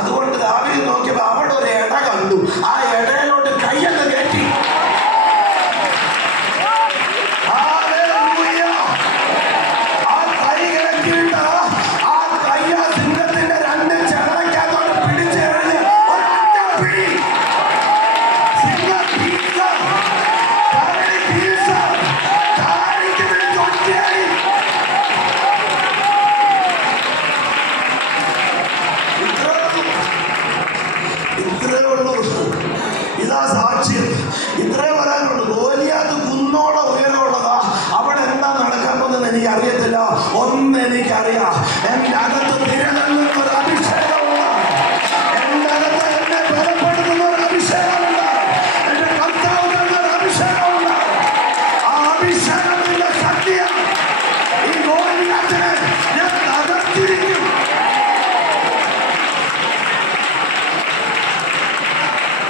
അതുകൊണ്ട് ദാവീദ് നോക്കിയപ്പോൾ അവിടെ ഒരു ഇട കണ്ടു. ആ ഇടയിലോട്ട് കയ്യെന്ന് കയറ്റി. ആ കൈ കയറ്റിയിട്ട് ആ കൈ ആ സിംഹത്തിന്റെ രണ്ട് ചെറക്കകത്തോട്ട് പിടിച്ചെറിഞ്ഞ് ഒരൊറ്റ പിടി. സിംഹം പീച്ച, കരടി പീച്ച, കാലിക്ക് പിടിച്ച് ഒറ്റയായി. ഇത്രേ ഉള്ളൂ. ഇതാ സാക്ഷ്യം. ഇത്രേ പറയാനുള്ളൂ. ഗോലിയാത്ത് കുന്നോളം ഉയരമുള്ളതാ. അവിടെ എന്താ നടക്കാൻ പോകുന്നത് എനിക്ക് അറിയത്തില്ല. ഒന്ന് എനിക്കറിയാം, എന്റെ അകത്ത് നിലനിൽക്കുന്ന ഒരു അഭിഷേകം